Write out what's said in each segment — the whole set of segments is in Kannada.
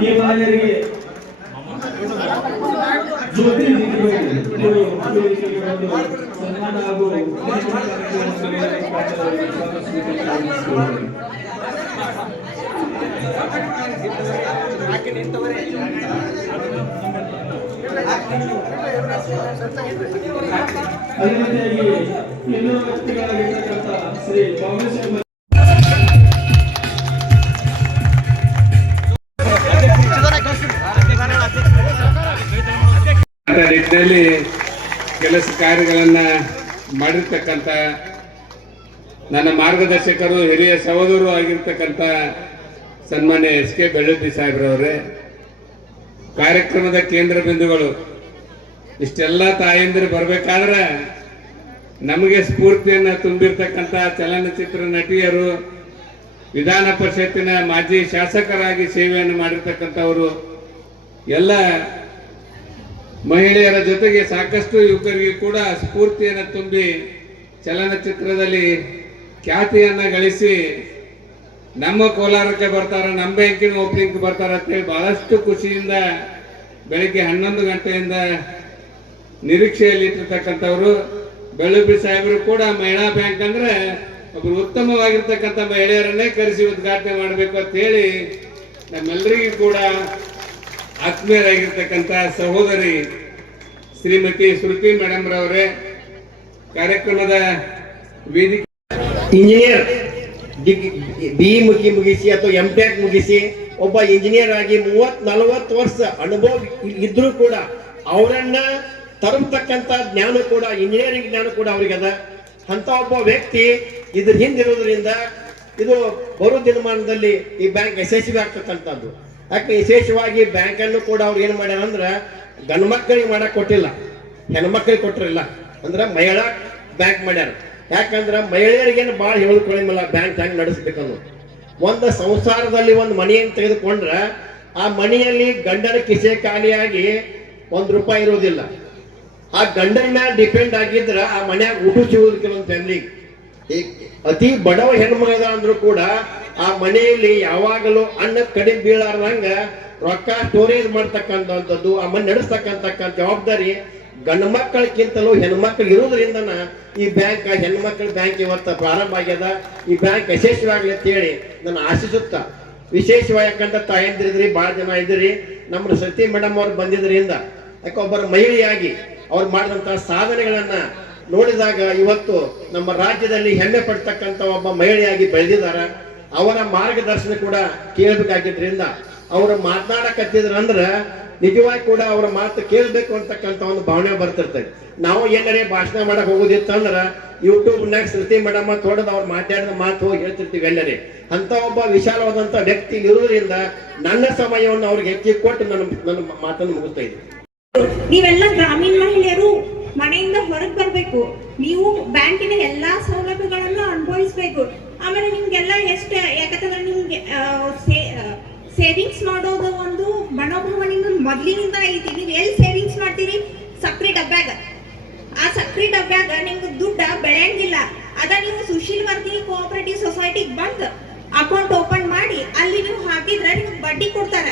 ಈ ಮಹಿಳೆಯರಿಗೆ ಜ್ಯೋತಿ ಅದೇ ರೀತಿಯಾಗಿ ಇನ್ನೂರು ವ್ಯಕ್ತಿಗಳಾಗಿರ್ತಕ್ಕಂಥ ಶ್ರೀ ಕಾಂಗ್ರೆಸ್ ನಿಟ್ಟಿನಲ್ಲಿ ಕೆಲಸ ಕಾರ್ಯಗಳನ್ನು ಮಾಡಿರ್ತಕ್ಕಂಥ ನನ್ನ ಮಾರ್ಗದರ್ಶಕರು, ಹಿರಿಯ ಸಹೋದರು ಆಗಿರ್ತಕ್ಕಂಥ ಸನ್ಮಾನ್ಯ ಎಸ್ ಕೆ ಬೆಳ್ಳಟ್ಟಿ ಸಾಹೇಬ್ರವರೇ, ಕಾರ್ಯಕ್ರಮದ ಕೇಂದ್ರ ಬಿಂದುಗಳು. ಇಷ್ಟೆಲ್ಲ ತಾಯಂದಿರು ಬರಬೇಕಾದ್ರೆ ನಮಗೆ ಸ್ಫೂರ್ತಿಯನ್ನು ತುಂಬಿರ್ತಕ್ಕಂಥ ಚಲನಚಿತ್ರ ನಟಿಯರು, ವಿಧಾನ ಪರಿಷತ್ತಿನ ಮಾಜಿ ಶಾಸಕರಾಗಿ ಸೇವೆಯನ್ನು ಮಾಡಿರ್ತಕ್ಕಂಥವರು ಎಲ್ಲ ಮಹಿಳೆಯರ ಜೊತೆಗೆ ಸಾಕಷ್ಟು ಯುವಕರಿಗೆ ಕೂಡ ಸ್ಫೂರ್ತಿಯನ್ನು ತುಂಬಿ ಚಲನಚಿತ್ರದಲ್ಲಿ ಖ್ಯಾತಿಯನ್ನು ಗಳಿಸಿ ನಮ್ಮ ಕೋಲಾರಕ್ಕೆ ಬರ್ತಾರೆ, ನಮ್ಮ ಬ್ಯಾಂಕಿನ ಓಪನಿಂಗ್ ಬರ್ತಾರೆ ಅಂತೇಳಿ ಬಹಳಷ್ಟು ಖುಷಿಯಿಂದ ಬೆಳಿಗ್ಗೆ ಹನ್ನೊಂದು ಗಂಟೆಯಿಂದ ನಿರೀಕ್ಷೆಯಲ್ಲಿ ಇಟ್ಟಿರ್ತಕ್ಕಂಥವ್ರು ಬೆಳ್ಳುಬಿ ಸಾಹೇಬರು ಕೂಡ ಮಹಿಳಾ ಬ್ಯಾಂಕ್ ಅಂದ್ರೆ ಒಬ್ರು ಉತ್ತಮವಾಗಿರ್ತಕ್ಕಂಥ ಮಹಿಳೆಯರನ್ನೇ ಕರೆಸಿ ಉದ್ಘಾಟನೆ ಮಾಡಬೇಕು ಅಂತ ಹೇಳಿ ನಮ್ಮೆಲ್ಲರಿಗೂ ಕೂಡ ಆತ್ಮೀಯರಾಗಿರ್ತಕ್ಕಂಥ ಸಹೋದರಿ ಶ್ರೀಮತಿ ಶ್ರುತಿ ಮೇಡಮ್ ರವರೇ ಕಾರ್ಯಕ್ರಮದ ವೇದಿಕೆ ಇಂಜಿನಿಯರ್ ಬಿ ಮುಗಿ ಮುಗಿಸಿ ಅಥವಾ ಎಂ ಟೆಕ್ ಮುಗಿಸಿ ಒಬ್ಬ ಇಂಜಿನಿಯರ್ ಆಗಿ ಮೂವತ್ ನಲವತ್ತು ವರ್ಷ ಅನುಭವ ಇದ್ರೂ ಕೂಡ ಅವರನ್ನ ತರತಕ್ಕಂತ ಜ್ಞಾನ ಕೂಡ ಇಂಜಿನಿಯರಿಂಗ್ ಜ್ಞಾನ ಕೂಡ ಅವ್ರಿಗೆ ಅದ ಅಂತ ಒಬ್ಬ ವ್ಯಕ್ತಿ ಇದ್ರ ಹಿಂದಿರೋದ್ರಿಂದ ಇದು ಬರೋ ದಿನಮಾನದಲ್ಲಿ ಈ ಬ್ಯಾಂಕ್ ಯಶಸ್ವಿ ಆಗ್ತಕ್ಕಂಥದ್ದು. ಯಾಕೆ ವಿಶೇಷವಾಗಿ ಬ್ಯಾಂಕನ್ನು ಕೂಡ ಅವ್ರು ಏನು ಮಾಡ್ಯಾರ ಅಂದ್ರೆ ಗಂಡ್ಮಕ್ಳಿಗೆ ಮಾಡಕ್ ಕೊಟ್ಟಿಲ್ಲ. ಹೆಣ್ಮಕ್ಳಿಗೆ ಕೊಟ್ಟಿರಲಿಲ್ಲ. ಅಂದ್ರೆ ಮಹಿಳಾ ಬ್ಯಾಂಕ್ ಮಾಡ್ಯಾರ. ಯಾಕಂದ್ರೆ ಮಹಿಳೆಯರಿಗೇನು ಭಾಳ ಹೇಳ್ಕೊಳ್ಳಿಲ್ಲ ಬ್ಯಾಂಕ್ ಹೆಂಗ್ ನಡೆಸ್ಬೇಕನ್ನು ಒಂದು ಸಂಸಾರದಲ್ಲಿ ಒಂದು ಮನೆಯನ್ನು ತೆಗೆದುಕೊಂಡ್ರೆ ಆ ಮನೆಯಲ್ಲಿ ಗಂಡನ ಕಿಸೆ ಖಾಲಿಯಾಗಿ ಒಂದು ರೂಪಾಯಿ ಇರೋದಿಲ್ಲ. ಆ ಗಂಡನ ಮೇಲೆ ಡಿಪೆಂಡ್ ಆಗಿದ್ರೆ ಆ ಮನೆಯಾಗ ಊಟ ಫ್ಯಾಮಿಲಿಗೆ ಈ ಅತಿ ಬಡವ ಹೆಣ್ಮಗ ಅಂದ್ರೂ ಕೂಡ ಆ ಮನೆಯಲ್ಲಿ ಯಾವಾಗಲೂ ಅನ್ನ ಕಡಿಮೆ ಬೀಳಾರ್ದಂಗ ರೊಕ್ಕ ಸ್ಟೋರೇಜ್ ಮಾಡ್ತಕ್ಕಂಥದ್ದು, ಆ ಮನೆ ನಡೆಸ್ತಕ್ಕಂತಕ್ಕಂಥ ಜವಾಬ್ದಾರಿ ಗಂಡು ಮಕ್ಕಳಕ್ಕಿಂತಲೂ ಹೆಣ್ಮಕ್ಳು ಇರೋದ್ರಿಂದನ ಈ ಬ್ಯಾಂಕ್ ಹೆಣ್ಮಕ್ಳ ಬ್ಯಾಂಕ್ ಇವತ್ತು ಪ್ರಾರಂಭ ಆಗ್ಯದ. ಈ ಬ್ಯಾಂಕ್ ಯಶಸ್ವಿ ಅಂತ ಹೇಳಿ ನಾನು ಆಶಿಸುತ್ತಾ. ವಿಶೇಷವಾಗಿ ಯಾಕಂದ್ರೆ ತಾಯಂದಿರಿದ್ರಿ ಬಹಳ ಜನ ಇದ್ರಿ ನಮ್ಮ ಸತಿ ಮೇಡಮ್ ಅವ್ರು ಬಂದಿದ್ರಿಂದ ಯಾಕೆ ಒಬ್ಬರ ಮಹಿಳೆಯಾಗಿ ಅವ್ರು ಮಾಡಿದಂತಹ ಸಾಧನೆಗಳನ್ನ ನೋಡಿದಾಗ ಇವತ್ತು ನಮ್ಮ ರಾಜ್ಯದಲ್ಲಿ ಹೆಮ್ಮೆ ಪಡ್ತಕ್ಕಂಥ ಒಬ್ಬ ಮಹಿಳೆಯಾಗಿ ಬೆಳೆದಿದ್ದಾರೆ. ಅವರ ಮಾರ್ಗದರ್ಶನ ಕೂಡ ಕೇಳಬೇಕಾಗಿದ್ರಿಂದ ಅವರು ಅಂದ್ರೆ ನಿಜವಾಗಿ ಕೂಡ ಅವರ ಮಾತು ಕೇಳಬೇಕು ಅಂತಕ್ಕಂಥ ಒಂದು ಭಾವನೆ ಬರ್ತಿರ್ತದೆ. ನಾವು ಏನಾರೇ ಭಾಷಣ ಮಾಡಕ್ ಹೋಗೋದಿತ್ತಂದ್ರ ಯೂಟ್ಯೂಬ್ ನಾಗ ಶ್ರುತಿ ಮೇಡಮ್ ಹೊಡೆದು ಅವ್ರು ಮಾತಾಡಿದ ಮಾತು ಹೋಗಿ ಹೇಳ್ತಿರ್ತೀವಿ ಎಲ್ಲರೇ ಅಂತ ಒಬ್ಬ ವಿಶಾಲವಾದಂತ ವ್ಯಕ್ತಿ ಇರುವುದರಿಂದ ನನ್ನ ಸಮಯವನ್ನು ಅವ್ರಿಗೆ ಹೆಚ್ಚಿ ಕೊಟ್ಟು ನನ್ನ ನನ್ನ ಮಾತನ್ನು ಮುಗಿಸ್ತಾ ಇದ್ದೀನಿ. ನೀವೆಲ್ಲ ಗ್ರಾಮೀಣ ಮಹಿಳೆಯರು ಮನೆಯಿಂದ ಹೊರಗೆ ಬರಬೇಕು. ನೀವು ಬ್ಯಾಂಕಿನ ಎಲ್ಲಾ ಸೌಲಭ್ಯಗಳನ್ನು ಅನುಭವಿಸ್ಬೇಕು. ಆಮೇಲೆ ನಿಮ್ಗೆಲ್ಲ ಎಷ್ಟು, ಯಾಕಂತಂದ್ರೆ ನಿಮ್ಗೆ ಸೇವಿಂಗ್ಸ್ ಮಾಡೋದು ಒಂದು ಮನೋಭಾವ ನಿಮ್ಗೆ ಮೊದ್ಲಿನಿಂದ ಐತಿ. ನೀವು ಎಲ್ಲಿ ಸೇವಿಂಗ್ಸ್ ಮಾಡ್ತೀರಿ? ಸಕ್ರಿ ಡಬ್ಬ್ಯಾಗ ಆ ಸಕ್ರಿ ಡಬ್ಬ್ಯಾಗ ನಿಮ್ಗೆ ದುಡ್ಡ ಬೆಳೆಯಂಗಿಲ್ಲ. ಅದ ನೀವು ಸುಶೀಲ್ ವರ್ಕಿಂಗ್ ಕೋಆಪರೇಟಿವ್ ಸೊಸೈಟಿಗೆ ಬಂದು ಅಕೌಂಟ್ ಓಪನ್ ಮಾಡಿ, ಅಲ್ಲಿ ನೀವು ಹಾಕಿದ್ರೆ ನಿಮ್ಗೆ ಬಡ್ಡಿ ಕೊಡ್ತಾರ.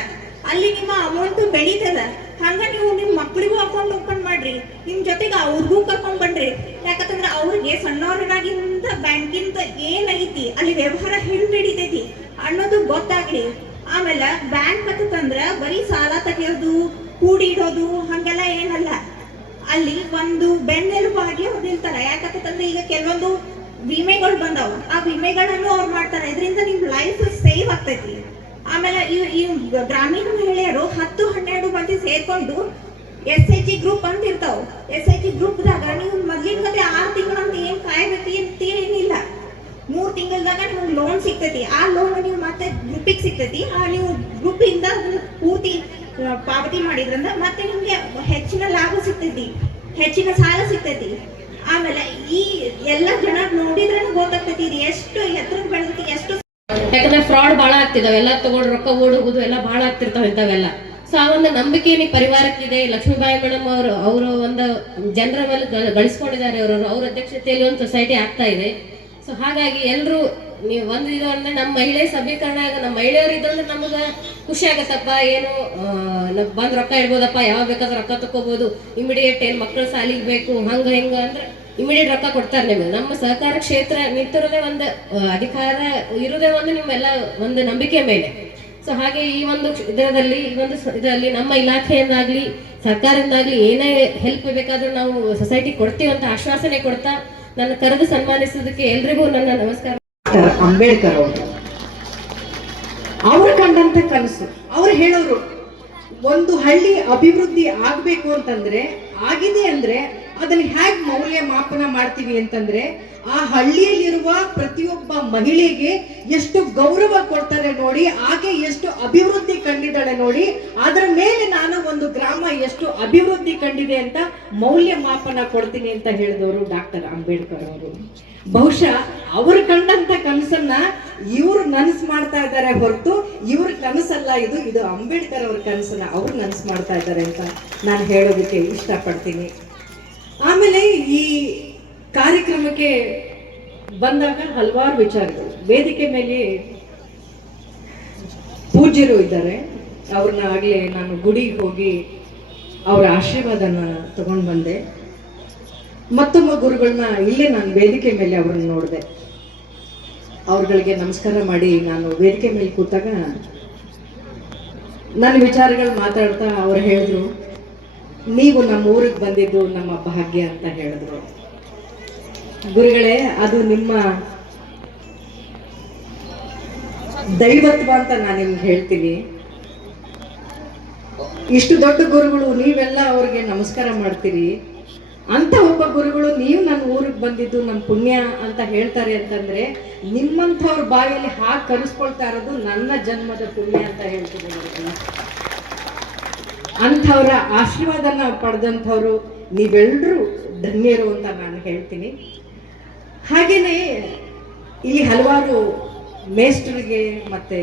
ಅಲ್ಲಿ ನಿಮ್ಮ ಅಮೌಂಟ್ ಬೆಳೀತದ. ಹಂಗ ನೀವು ನಿಮ್ಮ ಮಕ್ಳಿಗೂ ಅಕೌಂಟ್ ಓಪನ್ ಮಾಡ್ರಿ. ನಿಮ್ ಜೊತೆಗೆ ಅವ್ರಿಗೂ ಕರ್ಕೊಂಡ್ ಬನ್ರಿ. ಯಾಕಂತಂದ್ರೆ ಅವ್ರಿಗೆ ಸಣ್ಣವ್ರಾಗಿಂದ ಬ್ಯಾಂಕಿಂದ ಏನೈತಿ, ಅಲ್ಲಿ ವ್ಯವಹಾರ ಹೆಂಗ್ ನಡೀತೈತಿ ಅನ್ನೋದು ಗೊತ್ತಾಗ್ಲಿ. ಆಮೇಲೆ ಬ್ಯಾಂಕ್ ಅಂತಂದ್ರ ಬರೀ ಸಾಲ ತೆಗಿಯೋದು ಕೂಡಿಡೋದು ಹಂಗೆಲ್ಲ ಏನಲ್ಲ. ಅಲ್ಲಿ ಒಂದು ಬೆನ್ನೆಲುಬಾಗಿ ಅವ್ರು ನಿಲ್ತಾರ. ಯಾಕಂತಂದ್ರೆ ಈಗ ಕೆಲವೊಂದು ವಿಮೆಗಳು ಬಂದವು. ಆ ವಿಮೆಗಳನ್ನು ಅವ್ರು ಮಾಡ್ತಾರೆ. ಇದರಿಂದ ನಿಮ್ ಲೈಫ್ ಸೇವ್ ಆಗ್ತೈತಿ. ಆಮೇಲೆ ಈ ಈ ಗ್ರಾಮೀಣ ಮಹಿಳೆಯರು ಹತ್ತು, ಹನ್ನೆರಡು ಮಂದಿ ಸೇರ್ಕೊಂಡು ಎಸ್ ಐ ಜಿ ಗ್ರೂಪ್ ಅಂತ ಇರ್ತಾವ. ಎಸ್ ಐ ಜಿ ಗ್ರೂಪ್ದಾಗ ನೀವು ಮೊದ್ಲಿನ ಕತೆ ಆರು ತಿಂಗಳಂತ ಏನ್ ಕಾಯ್ಬೇಕು ಅಂತ ಏನಿಲ್ಲ. ಮೂರು ತಿಂಗಳದಾಗ ನಿಮ್ಗೆ ಲೋನ್ ಸಿಗ್ತೈತಿ. ಆ ಲೋನ್ ನೀವು ಮತ್ತೆ ಗ್ರೂಪಿಗೆ ಸಿಗ್ತೈತಿ. ಆ ನೀವು ಗ್ರೂಪಿಂದ ಪೂರ್ತಿ ಪಾವತಿ ಮಾಡಿದ್ರಂದ್ರೆ ಮತ್ತೆ ನಿಮಗೆ ಹೆಚ್ಚಿನ ಲಾಭ ಸಿಗ್ತೈತಿ. ಹೆಚ್ಚಿನ ಸಾಲ ಸಿಗ್ತೈತಿ. ಆಮೇಲೆ ಈ ಎಲ್ಲ ಜನ ನೋಡಿದ್ರೆ ಗೊತ್ತಾಗ್ತೈತಿ, ಇದು ಎಷ್ಟು ಎತ್ತರ ಬೆಳೆದೈತಿ ಎಷ್ಟು ಯಾಕಂದ್ರೆ ಫ್ರಾಡ್ ಬಹಳ ಆಗ್ತಿದಾವೆ. ಎಲ್ಲ ತಗೊಂಡು ರೊಕ್ಕ ಓಡೋಗುದು ಎಲ್ಲ ಬಹಳ ಆಗ್ತಿರ್ತಾವೆ ಇಂಥವೆಲ್ಲ. ಸೊ ಆ ಒಂದು ನಂಬಿಕೆ ಏನಿ ಪರಿವಾರಕ್ಕಿದೆ. ಲಕ್ಷ್ಮೀಬಾಯಿ ಮೇಡಮ್ ಅವರು ಅವರು ಒಂದು ಜನರ ಮೇಲೆ ಗಳಿಸ್ಕೊಂಡಿದ್ದಾರೆ ಅವರು, ಅವ್ರ ಅಧ್ಯಕ್ಷತೆಯಲ್ಲಿ ಒಂದು ಸೊಸೈಟಿ ಆಗ್ತಾ ಇದೆ. ಸೊ ಹಾಗಾಗಿ ಎಲ್ಲರೂ ನೀವು ಒಂದು ಇದು ಅಂದ್ರೆ ನಮ್ಮ ಮಹಿಳೆ ಸಬಲೀಕರಣ ಆಗ ನಮ್ಮ ಮಹಿಳೆಯರು ಇದ್ರೆ ನಮಗೆ ಖುಷಿ ಆಗತ್ತಪ್ಪ. ಏನು ಬಂದ್ ರೊಕ್ಕ ಇಡ್ಬೋದಪ್ಪ. ಯಾವಾಗ ಬೇಕಾದ್ರೆ ರೊಕ್ಕ ತಕ್ಕೋಬೋದು. ಇಮಿಡಿಯೇಟ್ ಏನ್ ಮಕ್ಕಳ ಸಾಲಿಗೆ ಬೇಕು, ಹಂಗೆ ಹೆಂಗ ಅಂದ್ರೆ ಇಮಿಡಿಯೇಟ್ ರೊಕ್ಕ ಕೊಡ್ತಾರೆ ನಿಮ್ಗೆ. ನಮ್ಮ ಸಹಕಾರ ಕ್ಷೇತ್ರ ನಿಂತಿರೋದೇ ಒಂದು ಅಧಿಕಾರ ಇರೋದೇ ಒಂದು ನಿಮ್ಮೆಲ್ಲ ಒಂದು ನಂಬಿಕೆ ಮೇಲೆ. ಸೊ ಹಾಗೆ ಈ ಒಂದು ಇದರಲ್ಲಿ, ಈ ಒಂದು ಇದರಲ್ಲಿ ನಮ್ಮ ಇಲಾಖೆಯಿಂದಾಗ್ಲಿ, ಸರ್ಕಾರದಿಂದಾಗ್ಲಿ ಏನೇ ಹೆಲ್ಪ್ ಬೇಕಾದ್ರೂ ನಾವು ಸೊಸೈಟಿ ಕೊಡ್ತೀವಿ ಅಂತ ಆಶ್ವಾಸನೆ ಕೊಡ್ತಾ ನನ್ನ ಕರೆದು ಸನ್ಮಾನಿಸೋದಕ್ಕೆ ಎಲ್ರಿಗೂ ನನ್ನ ನಮಸ್ಕಾರ. ಅಂಬೇಡ್ಕರ್ ಅವರು ಅವರು ಕಂಡಂತ ಕನಸು. ಅವ್ರು ಹೇಳೋರು, ಒಂದು ಹಳ್ಳಿ ಅಭಿವೃದ್ಧಿ ಆಗ್ಬೇಕು ಅಂತಂದ್ರೆ, ಆಗಿದೆ ಅಂದ್ರೆ ಅದನ್ನ ಹೇಗ್ ಮೌಲ್ಯಮಾಪನ ಮಾಡ್ತೀವಿ ಅಂತಂದ್ರೆ ಆ ಹಳ್ಳಿಯಲ್ಲಿರುವ ಪ್ರತಿಯೊಬ್ಬ ಮಹಿಳೆಗೆ ಎಷ್ಟು ಗೌರವ ಕೊಡ್ತಾರೆ ನೋಡಿ ಆಕೆ ಎಷ್ಟು ಅಭಿವೃದ್ಧಿ ಕಂಡಿದ್ದಾಳೆ ನೋಡಿ, ಅದರ ಮೇಲೆ ನಾನು ಒಂದು ಗ್ರಾಮ ಎಷ್ಟು ಅಭಿವೃದ್ಧಿ ಕಂಡಿದೆ ಅಂತ ಮೌಲ್ಯಮಾಪನ ಕೊಡ್ತೀನಿ ಅಂತ ಹೇಳಿದವರು ಡಾಕ್ಟರ್ ಅಂಬೇಡ್ಕರ್ ಅವರು. ಬಹುಶಃ ಅವರು ಕಂಡಂತ ಕನಸನ್ನ ಇವರು ನನಸು ಮಾಡ್ತಾ ಇದ್ದಾರೆ ಹೊರತು ಇವ್ರ ಕನಸಲ್ಲ ಇದು ಇದು ಅಂಬೇಡ್ಕರ್ ಅವ್ರ ಕನಸನ್ನ ಅವ್ರು ನನಸು ಮಾಡ್ತಾ ಇದ್ದಾರೆ ಅಂತ ನಾನು ಹೇಳೋದಕ್ಕೆ ಇಷ್ಟಪಡ್ತೀನಿ. ಈ ಕಾರ್ಯಕ್ರಮಕ್ಕೆ ಬಂದಾಗ ಹಲವಾರು ವಿಚಾರಗಳು. ವೇದಿಕೆ ಮೇಲೆ ಪೂಜ್ಯರು ಇದ್ದಾರೆ. ಅವ್ರನ್ನ ಆಗಲೇ ನಾನು ಗುಡಿಗೆ ಹೋಗಿ ಅವರ ಆಶೀರ್ವಾದನ ತಗೊಂಡು ಬಂದೆ. ಮತ್ತೊಬ್ಬ ಗುರುಗಳನ್ನ ಇಲ್ಲೇ ನಾನು ವೇದಿಕೆ ಮೇಲೆ ಅವ್ರನ್ನ ನೋಡಿದೆ. ಅವ್ರಗಳಿಗೆ ನಮಸ್ಕಾರ ಮಾಡಿ ನಾನು ವೇದಿಕೆ ಮೇಲೆ ಕೂತಾಗ ನನ್ನ ವಿಚಾರಗಳು ಮಾತಾಡ್ತಾ ಅವ್ರು ಹೇಳಿದ್ರು. ನೀವು ನಮ್ಮ ಊರಿಗೆ ಬಂದಿದ್ದು ನಮ್ಮ ಭಾಗ್ಯ ಅಂತ ಹೇಳಿದ್ರು. ಗುರುಗಳೇ, ಅದು ನಿಮ್ಮ ದೈವತ್ವ ಅಂತ ನಾನು ನಿಮ್ಗೆ ಹೇಳ್ತೀನಿ. ಇಷ್ಟು ದೊಡ್ಡ ಗುರುಗಳು, ನೀವೆಲ್ಲ ಅವ್ರಿಗೆ ನಮಸ್ಕಾರ ಮಾಡ್ತೀರಿ. ಅಂತ ಒಬ್ಬ ಗುರುಗಳು ನೀವು ನನ್ನ ಊರಿಗೆ ಬಂದಿದ್ದು ನಮ್ಮ ಪುಣ್ಯ ಅಂತ ಹೇಳ್ತಾರೆ ಅಂತಂದ್ರೆ, ನಿಮ್ಮಂಥವ್ರ ಬಾಯಲ್ಲಿ ಹಾಕಿ ಕರೆಸ್ಕೊಳ್ತಾ ಇರೋದು ನನ್ನ ಜನ್ಮದ ಪುಣ್ಯ ಅಂತ ಹೇಳ್ತೀನಿ. ಅಂಥವ್ರ ಆಶೀರ್ವಾದನ ಪಡೆದಂಥವ್ರು ನೀವೆಲ್ಲರೂ ಧನ್ಯರು ಅಂತ ನಾನು ಹೇಳ್ತೀನಿ. ಹಾಗೆಯೇ ಇಲ್ಲಿ ಹಲವಾರು ಮೇಸ್ಟ್ರಿಗೆ ಮತ್ತು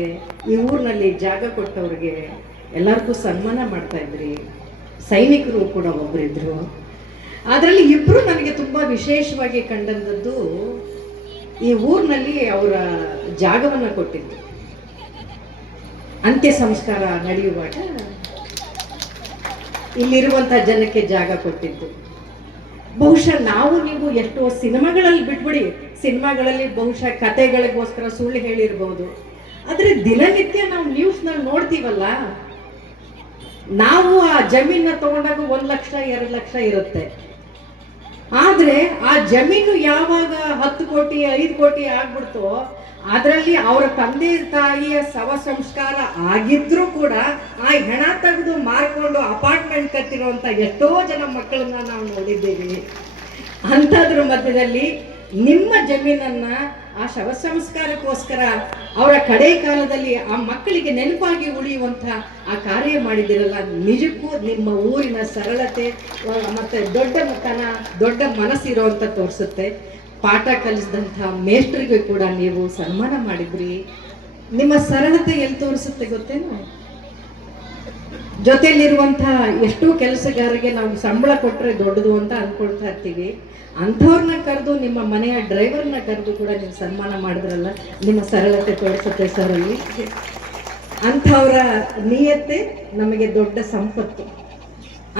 ಈ ಊರಿನಲ್ಲಿ ಜಾಗ ಕೊಟ್ಟವ್ರಿಗೆ ಎಲ್ಲರಿಗೂ ಸನ್ಮಾನ ಮಾಡ್ತಾ ಇದ್ರಿ. ಸೈನಿಕರು ಕೂಡ ಒಬ್ಬರಿದ್ದರು ಅದರಲ್ಲಿ ಇಬ್ಬರು ನನಗೆ ತುಂಬ ವಿಶೇಷವಾಗಿ ಕಂಡಂಥದ್ದು ಈ ಊರಿನಲ್ಲಿ ಅವರ ಜಾಗವನ್ನು ಕೊಟ್ಟಿದ್ದು. ಅಂತ್ಯ ಸಂಸ್ಕಾರ ನಡೆಯುವಾಗ ಇಲ್ಲಿರುವಂಥ ಜನಕ್ಕೆ ಜಾಗ ಕೊಟ್ಟಿದ್ದು. ಬಹುಶಃ ನಾವು ನೀವು ಎಷ್ಟೋ ಸಿನಿಮಾಗಳಲ್ಲಿ ಬಿಟ್ಬಿಡಿ, ಸಿನಿಮಾಗಳಲ್ಲಿ ಬಹುಶಃ ಕತೆಗಳಿಗೋಸ್ಕರ ಸುಳ್ಳು ಹೇಳಿರ್ಬೋದು. ಆದರೆ ದಿನನಿತ್ಯ ನಾವು ನ್ಯೂಸ್ನಲ್ಲಿ ನೋಡ್ತೀವಲ್ಲ, ನಾವು ಆ ಜಮೀನ ತಗೊಂಡಾಗ ಒಂದು ಲಕ್ಷ, ಎರಡು ಲಕ್ಷ ಇರುತ್ತೆ. ಆದ್ರೆ ಆ ಜಮೀನು ಯಾವಾಗ ಹತ್ತು ಕೋಟಿ, ಐದು ಕೋಟಿ ಆಗ್ಬಿಡ್ತೋ, ಅದರಲ್ಲಿ ಅವರ ತಂದೆ ತಾಯಿಯ ಶವ ಸಂಸ್ಕಾರ ಆಗಿದ್ರೂ ಕೂಡ ಆ ಹೆಣ ತೆಗೆದು ಮಾರ್ಕೊಂಡು ಅಪಾರ್ಟ್ಮೆಂಟ್ ಕಟ್ಟಿರುವಂತ ಎಷ್ಟೋ ಜನ ಮಕ್ಕಳನ್ನ ನಾವು ನೋಡಿದ್ದೀವಿ. ಅಂಥದ್ರ ಮಧ್ಯದಲ್ಲಿ ನಿಮ್ಮ ಜಮೀನನ್ನ ಆ ಶವ ಸಂಸ್ಕಾರಕ್ಕೋಸ್ಕರ ಅವರ ಕಡೆ ಕಾಲದಲ್ಲಿ ಆ ಮಕ್ಕಳಿಗೆ ನೆನಪಾಗಿ ಉಳಿಯುವಂಥ ಆ ಕಾರ್ಯ ಮಾಡಿದಿರಲ್ಲ ನಿಜಕ್ಕೂ ನಿಮ್ಮ ಊರಿನ ಸರಳತೆ ಮತ್ತೆ ದೊಡ್ಡ ಮತನ ದೊಡ್ಡ ಮನಸ್ಸಿರೋ ಅಂತ ತೋರಿಸುತ್ತೆ. ಪಾಠ ಕಲಿಸಿದಂಥ ಮೇಷ್ಟ್ರಿಗೆ ಕೂಡ ನೀವು ಸನ್ಮಾನ ಮಾಡಿದ್ರಿ. ನಿಮ್ಮ ಸರಳತೆ ಎಲ್ಲಿ ತೋರಿಸುತ್ತೆ ಗೊತ್ತೇನು? ಜೊತೆಯಲ್ಲಿರುವಂತಹ ಎಷ್ಟೋ ಕೆಲಸಗಾರರಿಗೆ ನಾವು ಸಂಬಳ ಕೊಟ್ಟರೆ ದೊಡ್ಡದು ಅಂತ ಅನ್ಕೊಳ್ತಾ ಇರ್ತೀವಿ. ಅಂಥವ್ರನ್ನ ಕರೆದು ನಿಮ್ಮ ಮನೆಯ ಡ್ರೈವರ್ನ ಕರೆದು ಕೂಡ ನೀವು ಸನ್ಮಾನ ಮಾಡಿದ್ರಲ್ಲ, ನಿಮ್ಮ ಸರಳತೆ ತೋರಿಸುತ್ತೆ ಸರ್ ಅಲ್ಲಿ. ಅಂಥವರ ನಿಯತ್ತೆ ನಮಗೆ ದೊಡ್ಡ ಸಂಪತ್ತು.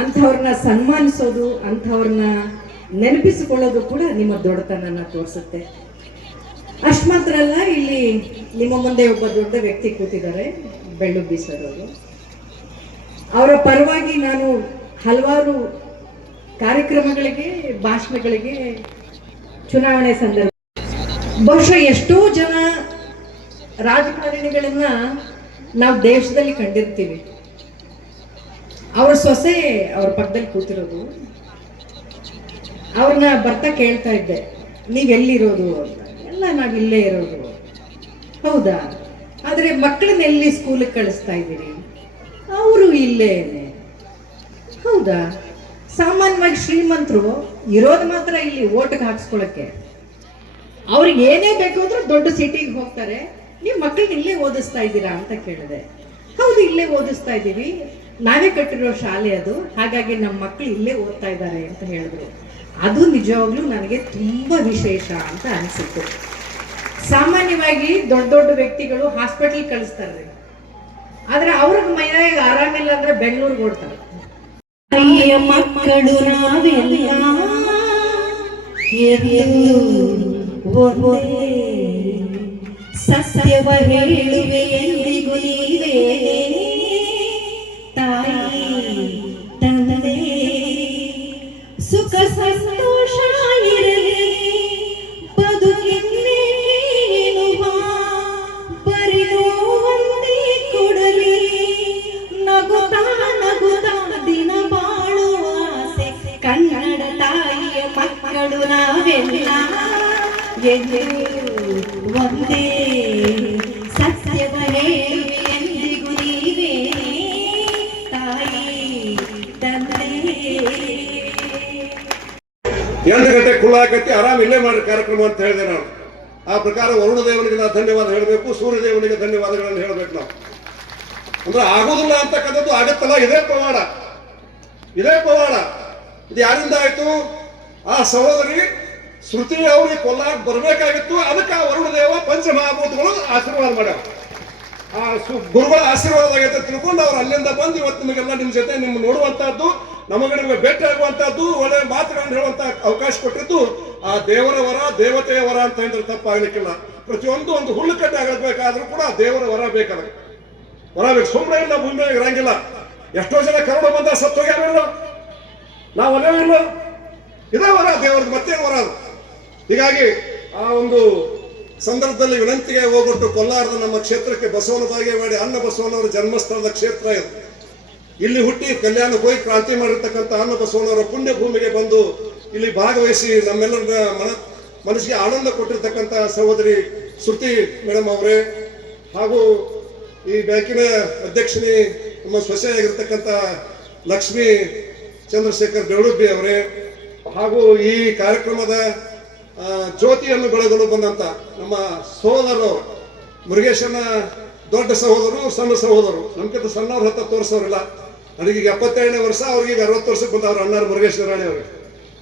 ಅಂಥವ್ರನ್ನ ಸನ್ಮಾನಿಸೋದು, ಅಂಥವ್ರನ್ನ ನೆನಪಿಸಿಕೊಳ್ಳೋದು ಕೂಡ ನಿಮ್ಮ ದೊಡ್ಡತನನ ತೋರಿಸುತ್ತೆ. ಅಷ್ಟು ಮಾತ್ರ ಅಲ್ಲ, ಇಲ್ಲಿ ನಿಮ್ಮ ಮುಂದೆ ಒಬ್ಬ ದೊಡ್ಡ ವ್ಯಕ್ತಿ ಕೂತಿದ್ದಾರೆ, ಬೆಳ್ಳುಬ್ಬಿ ಸರ್ ಅವರು. ಅವರ ಪರವಾಗಿ ನಾನು ಹಲವಾರು ಕಾರ್ಯಕ್ರಮಗಳಿಗೆ, ಭಾಷಣಗಳಿಗೆ ಚುನಾವಣೆ ಸಂದರ್ಭ ಬಹುಶಃ ಎಷ್ಟೋ ಜನ ರಾಜಕಾರಣಿಗಳನ್ನ ನಾವು ದೇಶದಲ್ಲಿ ಕಂಡಿರ್ತೀವಿ. ಅವ್ರ ಸೊಸೆ ಅವ್ರ ಪಕ್ಕದಲ್ಲಿ ಕೂತಿರೋದು. ಅವ್ರನ್ನ ಬರ್ತಾ ಕೇಳ್ತಾ ಇದ್ದೆ. ನೀವೆಲ್ಲಿರೋದು ಎಲ್ಲ ನಾವಿಲ್ಲೇ ಇರೋದು. ಹೌದಾ? ಆದರೆ ಮಕ್ಕಳನ್ನೆಲ್ಲಿ ಸ್ಕೂಲಿಗೆ ಕಳಿಸ್ತಾ ಇದ್ದೀರಿ? ಅವರು ಇಲ್ಲೇನೆ. ಹೌದಾ? ಸಾಮಾನ್ಯವಾಗಿ ಶ್ರೀಮಂತರು ಇರೋದು ಮಾತ್ರ ಇಲ್ಲಿ ಓಟ್ಗೆ ಹಾಕ್ಸ್ಕೊಳಕ್ಕೆ. ಅವ್ರಿಗೆ ಏನೇ ಬೇಕು ಅಂದ್ರೆ ದೊಡ್ಡ ಸಿಟಿಗೆ ಹೋಗ್ತಾರೆ. ನೀವು ಮಕ್ಕಳನ್ನ ಇಲ್ಲೇ ಓದಿಸ್ತಾ ಇದ್ದೀರಾ ಅಂತ ಕೇಳಿದೆ. ಹೌದು, ಇಲ್ಲೇ ಓದಿಸ್ತಾ ಇದ್ದೀವಿ. ನಾವೇ ಕಟ್ಟಿರೋ ಶಾಲೆ ಅದು. ಹಾಗಾಗಿ ನಮ್ಮ ಮಕ್ಕಳು ಇಲ್ಲೇ ಓದ್ತಾ ಇದ್ದಾರೆ ಅಂತ ಹೇಳಿದ್ರು. ಅದು ನಿಜವಾಗ್ಲೂ ನನಗೆ ತುಂಬ ವಿಶೇಷ ಅಂತ ಅನಿಸಿತು ಸಾಮಾನ್ಯವಾಗಿ ದೊಡ್ಡ ದೊಡ್ಡ ವ್ಯಕ್ತಿಗಳು ಹಾಸ್ಪಿಟಲ್ ಕಳಿಸ್ತಾರೆ. ಆದ್ರೆ ಅವ್ರಿಗೆ ಮೈಯಾಗ ಆರಾಮಿಲ್ಲ ಅಂದ್ರೆ ಬೆಂಗಳೂರಿಗೆ ಓಡ್ತಾರೆ. ಮಕ್ಕಳು ನಾವೆಲ್ಲ ಸತ್ಯವ ಹೇಳುವೆ ಎಂದಿಗೂ ನೀವೇ ಎಂಟು ಗಂಟೆ ಕುಲ್ಲ ಹಾಕತ್ತಿ ಆರಾಮ್ ಇಲ್ಲೇ ಮಾಡಿ ಕಾರ್ಯಕ್ರಮ ಅಂತ ಹೇಳಿದೆ ನಾನು. ಆ ಪ್ರಕಾರ ವರುಣ ದೇವನಿಗೆ ನಾವು ಧನ್ಯವಾದ ಹೇಳಬೇಕು, ಸೂರ್ಯ ದೇವನಿಗೆ ಧನ್ಯವಾದಗಳನ್ನು ಹೇಳಬೇಕು ನಾವು. ಅಂದ್ರೆ ಆಗೋದಿಲ್ಲ ಅಂತಕ್ಕಂಥದ್ದು ಆಗತ್ತಲ್ಲ, ಇದೇ ಪವಾಡ. ಇದೇ ಪವಾಡ. ಇದು ಯಾರಿಂದ ಆಯ್ತು? ಆ ಸಹೋದರಿ ಶ್ರುತಿ ಅವ್ರಿಗೆ ಕೊಲ್ಲಾಕ್ ಬರ್ಬೇಕಾಗಿತ್ತು. ಅದಕ್ಕೆ ಆ ವರುಣ ದೇವ ಪಂಚಮಹಾಭೂತಗಳು ಆಶೀರ್ವಾದ ಮಾಡ್ಯಾರ. ಆ ಗುರುಗಳ ಆಶೀರ್ವಾದ ಆಗೈತೆ ತಿಳ್ಕೊಂಡು ಅವ್ರು ಅಲ್ಲಿಂದ ಬಂದು ಇವತ್ತು ನಿಮಗೆಲ್ಲ ನಿಮ್ಮ ಜೊತೆ ನಿಮ್ಮ ನೋಡುವಂತಹದ್ದು ನಮಗೆ ನಿಮಗೆ ಭೇಟಿ ಆಗುವಂತಹದ್ದು, ಒಳ್ಳೆ ಮಾತುಗಳನ್ನು ಹೇಳುವಂತ ಅವಕಾಶ ಕೊಟ್ಟಿದ್ದು, ಆ ದೇವರ ವರ, ದೇವತೆಯ ವರ ಅಂತ ಹೇಳಿದ್ರೆ ತಪ್ಪಾಗಲಿಕ್ಕಿಲ್ಲ ಪ್ರತಿಯೊಂದು ಒಂದು ಹುಲ್ಲು ಕಟ್ಟೆ ಆಗಬೇಕಾದ್ರೂ ಕೂಡ ದೇವರ ವರ ಬೇಕಲ್ಲ. ವರ ಬೇಕು. ಸುಮ್ಮನೆ ಇಲ್ಲ ಭೂಮಿ ಮೇಲೆ ಇರಂಗಿಲ್ಲ. ಎಷ್ಟೋ ಜನ ಕರೋಡ ಬಂದ ಸತ್ತೋಗ್ಯಾರ ನಾವು ಒಲೆವಿಲ್ಲ ಇದೇ ವರ, ದೇವರದ್ದು ಮತ್ತೇನು ವರ ಅದು? ಹೀಗಾಗಿ ಆ ಒಂದು ಸಂದರ್ಭದಲ್ಲಿ ವಿನಂತಿಗೆ ಹೋಗ್ಬಿಟ್ಟು ಕೊಲ್ಲಾರದ ನಮ್ಮ ಕ್ಷೇತ್ರಕ್ಕೆ ಬಸವನ ಬಾಗೇವಾಡಿ ಅನ್ನ ಬಸವನವರ ಜನ್ಮಸ್ಥಳದ ಕ್ಷೇತ್ರ ಇದು. ಇಲ್ಲಿ ಹುಟ್ಟಿ ಕಲ್ಯಾಣಕ್ಕೆ ಹೋಗಿ ಕ್ರಾಂತಿ ಮಾಡಿರ್ತಕ್ಕಂಥ ಅನ್ನ ಬಸವನವರ ಪುಣ್ಯ ಭೂಮಿಗೆ ಬಂದು ಇಲ್ಲಿ ಭಾಗವಹಿಸಿ ನಮ್ಮೆಲ್ಲರ ಮನ ಮನಸ್ಸಿಗೆ ಆನಂದ ಕೊಟ್ಟಿರ್ತಕ್ಕಂಥ ಸಹೋದರಿ ಶ್ರುತಿ ಮೇಡಮ್ ಅವರೇ, ಹಾಗೂ ಈ ಬ್ಯಾಂಕಿನ ಅಧ್ಯಕ್ಷನಿ ನಮ್ಮ ಸೊಸೆಯಾಗಿರ್ತಕ್ಕಂಥ ಲಕ್ಷ್ಮೀ ಚಂದ್ರಶೇಖರ್ ಬೆಳಗುಬ್ಬಿ ಅವರೇ, ಹಾಗೂ ಈ ಕಾರ್ಯಕ್ರಮದ ಜ್ಯೋತಿಯನ್ನು ಬೆಳಗಲು ಬಂದಂತ ನಮ್ಮ ಸಹೋದರರು ಮುರುಗೇಶನ ದೊಡ್ಡ ಸಹೋದರು ಸಣ್ಣ ಸಹೋದರು ನಮ್ಗಿಂತ ಸಣ್ಣವ್ರ ಹತ್ತ ತೋರಿಸೋರಿಲ್ಲ. ನನಗೆ ಎಪ್ಪತ್ತೆರಡನೇ ವರ್ಷ ಅವ್ರಿಗೆ ಅರವತ್ತು ವರ್ಷಕ್ಕೆ ಬಂದವ್ರು ಅಣ್ಣಾರು ಮುರುಗೇಶ್ ರಾಣಿ ಅವ್ರಿಗೆ